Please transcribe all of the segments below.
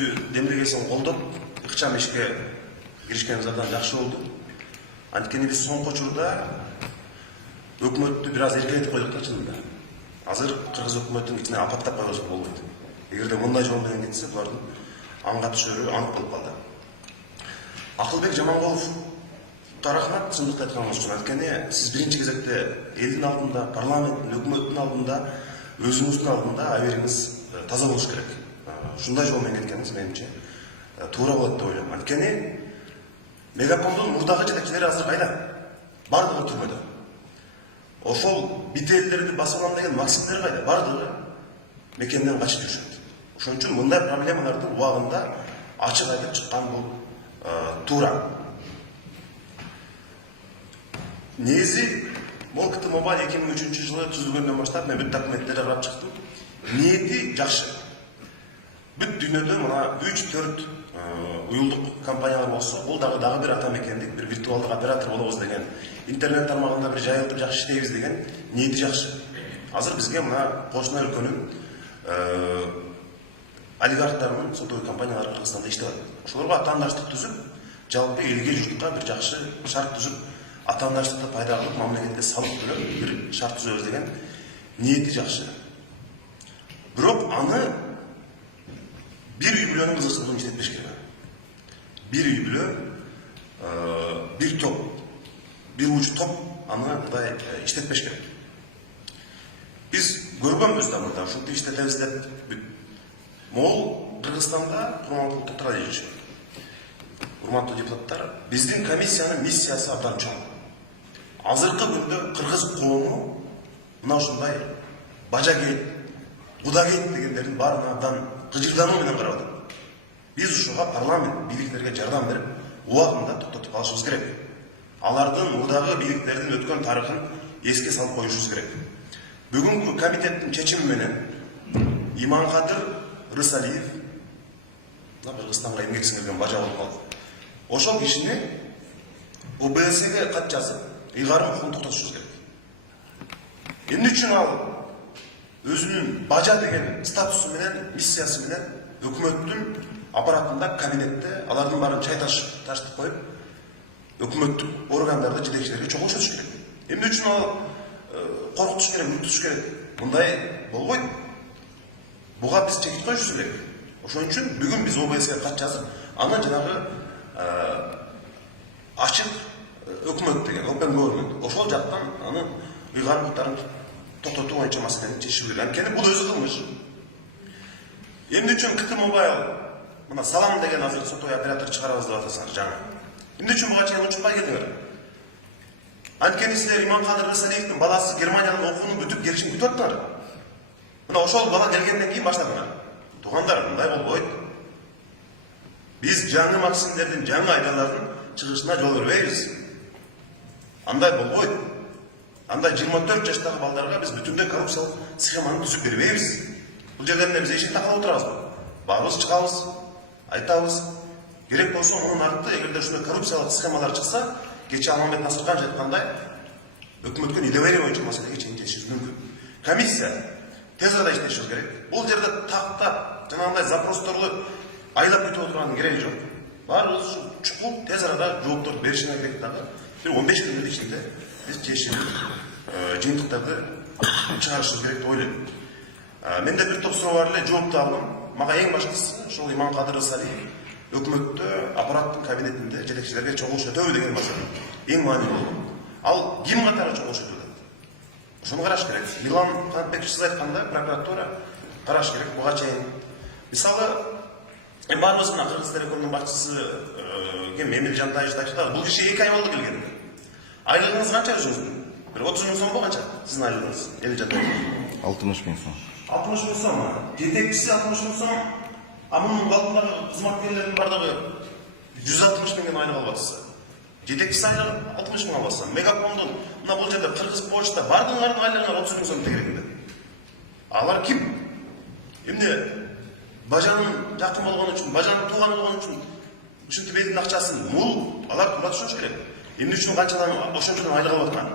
түзүү демилгесин колдоп ыкчам ишке киришкенибиз абдан жакшы болду. Анткени биз соңку учурда өкмөттү бир аз эркелетип койдук да чынында. Азыр кыргыз өкмөтүнүн ичине апаттап койбосок болбойт. Эгерде мындай жол менен кетсе, булардын аңга түшөрү анык болуп калды. Акылбек Жаманголовго рахмат чындыкты айтканыңыз үчүн. Анткени сиз биринчи кезекте элдин алдында, парламенттин, өкмөттүн алдында, өзүңүздүн алдында абериңиз таза болуш керек. Ушундай жол менен кеткениңиз менимче туура болот деп ойлойм. Анткени Мегафондун мурдагы жетекчилери азыр кайда? Бардыгы түрмөдө. Ошол бителдерди басып алам деген максимдер кайда? Бардыгы мекенден качып жүрүшөт. Ошон үчүн мындай проблемалардын убагында ачык айтып чыккан бул туура. Негизи бул КТ Мобайл 2003 жылы түзүлгөндөн баштап мен бүт документтерди карап чыктым. Ниети жакшы. Бүт дүйнөдө мына 3-4 уюлдук компаниялар болсо, бул дагы бир ата мекендик, бир виртуалдык оператор болобуз деген, интернет тармагында бир жайылтып жакшы иштейбиз деген ниети жакшы. Азыр бизге мына кошуна өлкөнүн олигархтарынын сотовый компаниялары Кыргызстанда иштеп атат. Ошолорго атаандаштык түзүп, жалпы элге журтка бир жакшы шарт түзүп, атаандаштыкты пайда кылып, мамлекетке салык төлөп бир шарт түзөбүз деген ниети жакшы. Бирок аны бир үй бүлөнүн кызыкчылыгын иштетпеш керек. Бир үй бүлө, бир топ, бир уч топ аны мындай иштетпеш керек. Биз көргөнбүз да мында ушинтип иштетебиз деп бүт. Могул Кыргызстанда курмандуу топтор жашайт. Урматтуу депутаттар, биздин комиссиянын миссиясы абдан чоң. Азыркы күндө кыргыз коому мына ушундай бажакейт, кудагейт дегендердин баарына абдан кыжырдануу менен карап атат. Биз ушуга парламент бийликтерге жардам берип, убагында токтотуп калышыбыз керек. Алардын мурдагы бийликтердин өткөн тарыхын эске салып коюшубуз керек. Бүгүнкү комитеттин чечими менен Иманкадыр Рысалиев, Кыргызстанга эмгек сиңирген бажа болуп калды. Ошол кишини ОБС-ге кат жазып, ыйгарым укугун токтотушубуз керек. Эмне үчүн ал өзүнүн бажа деген статусу менен, миссиясы менен өкмөттүн аппаратында, кабинетте алардын баарын чай таштып коюп, өкмөттүк органдарды жетекчилерге чогултуш керек. Эмне үчүн ал коркутуш керек, үркүтүш керек? Мындай болбойт. Буга биз чекит коюшубуз керек. Ошон үчүн бүгүн биз ОБС-ге кат жазып, аны жанагы ачык өкмөт деген, open government, ошол жактан аны ыйгарымдыктарын токтотуу боюнча маселени чечишибиз керек. Анткени бул өзү кылмыш. Эмне үчүн КТ Мобайл мына Салам деген азыр сотовый оператор чыгарабыз деп атасыңар жаңы. Эмне үчүн буга чейин учпай келдиңер? Анткени силер Иманкадыр Рысалиевдин баласы Германиянын окуунун бүтүп келишин күтүп аттыңар. Мына ошол бала келгенден кийин баштадыңар. Туугандар, мындай болбойт. Биз жаңы максимдердин, жаңы айдалардын чыгышына жол бербейбиз. Андай болбойт. Андай 24 жаштагы балдарга биз бүтүндөй коррупциялык схеманы түзүп бербейбиз. Бул жерде эмне биз эшикте калып отурабызбы? Барыбыз чыгабыз, айтабыз. Керек болсо мунун арты, эгерде ушундай коррупциялык схемалар чыкса, кече Алмамбет Насыркан айткандай, өкмөткө недоверие боюнча маселеге чейин жетишибиз мүмкүн. Комиссия тез арада иштешибиз керек. Бул жерде тактап, жанагындай запросторду айлап күтүп отурганын кереги жок. Баарыбыз ушу чукул тез арада жоопторду беришине керек дагы. Бир 15 күндүн ичинде биз чечим жыйынтыктарды чыгарышыбыз керек деп ойлойм. Менде бир топ суроо бар эле, жоопту алдым. Мага эң башкысы ошол Иманкадыр Рысалиев өкмөттө, аппараттын кабинетинде жетекчилерге чогулуш өтөбү деген маселе. Эң маанилүү. Ал ким катары чогулуш өтөт? Ошону караш керек. Милан Канатбеков сиз айткандай, прокуратура караш керек. Буга чейин мисалы баарыбыз мына Кыргыз Телекомдун башчысы ким Эмил Жантаевич айтты, бул киши 2 ай болду келген. Айлыгыңыз канча өзүңүздүн? Бир 30 миң сом канча? Сиздин айлыгыңыз? Эмил Жантаевич. 60 миң сом. 60 миң сом. Жетекчиси 60 миң сом. Мунун алдындагы кызматкерлердин бардыгы 160 миңден айлык алып атса. Жетекчиси айлыгы 60 миң алып атса. Мегафондун мына бул жерде Кыргыз почта бардыгыңардын айлыгына 30 миң сом тегерегинде. Алар ким? Эмне бажанын жакын болгон үчүн, бажанын тууганы болгон үчүн ушинтип элдин акчасын мул алар туура түшүнүш керек. Эмне үчүн канчадан ошончодон айлык алып аткан?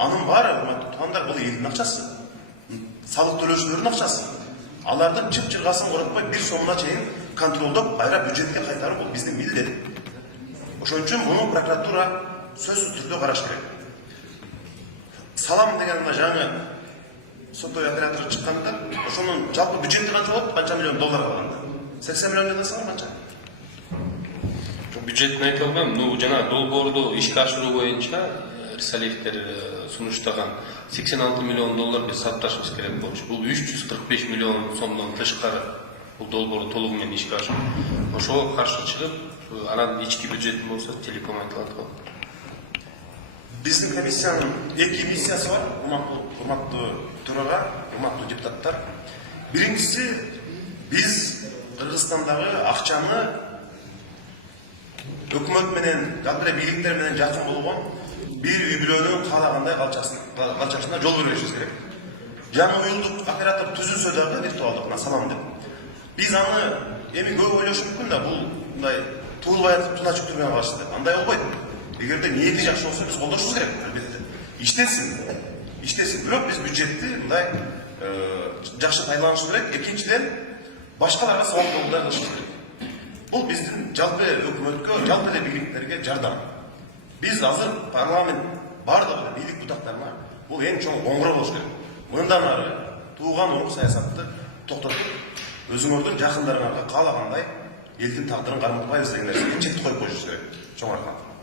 Анын баары, урматтуу туугандар, бул элдин акчасы. Салык төлөөчүлөрдүн акчасы. Алардын чып-чыргасын коротпой, бир сомуна чейин контролдоп кайра бюджетке кайтаруу бул биздин милдет. Ошон үчүн муну прокуратура сөзсүз түрдө караш керек. Салам деген жаңы соттой оператор чыкканда, ошонун жалпы бюджети канча болот? Канча миллион доллар калганда? 80 миллион деп салам канча? Бюджетин айта алмайм. Ну, жана долбоорду ишке ашыруу боюнча Рисалиевдер сунуштаган 86 миллион доллар биз сапташыбыз керек болчу. Бул 345 миллион сомдон тышкары бул долбоорду толугу менен ишке ашыруу. Ошого каршы чыгып, анан ички бюджетин болсо телеком айтылат го. Биздин комиссиянын эки миссиясы бар, урматтуу төрага, урматтуу депутаттар. Биринчиси, биз Кыргызстандагы акчаны өкмөт менен, жалпы бийликтер менен жакын болгон бир үй бүлөнүн каалагандай калчашына жол бербешибиз керек. Жаңы уюлдук оператор түзүлсө дагы виртуалдык, мына салам деп. Биз аны эми көп ойлошу мүмкүн да, бул мындай туулбай атып тула чүктүрмөй калышы деп. Андай болбойт. Эгерде ниети жакшы болсо биз колдошубуз керек, албетте. Иштесин. Бирок биз бюджетти мындай жакшы пайдаланышыбыз керек. Экинчиден, башкаларга сабактуулуктар кылышыбыз керек. Бул биздин жалпы өкмөткө, жалпы эле бийликтерге жардам. Биз азыр парламент бардыгы бийлик бутактарына бул эң чоң коңгуроо болуш керек. Мындан ары тууган урук саясатты токтотуп, өзүңөрдүн жакындарыңарга каалагандай элдин тагдырын карматпайбыз деген нерсеге чек коюп коюшубуз керек. Чоң рахмат.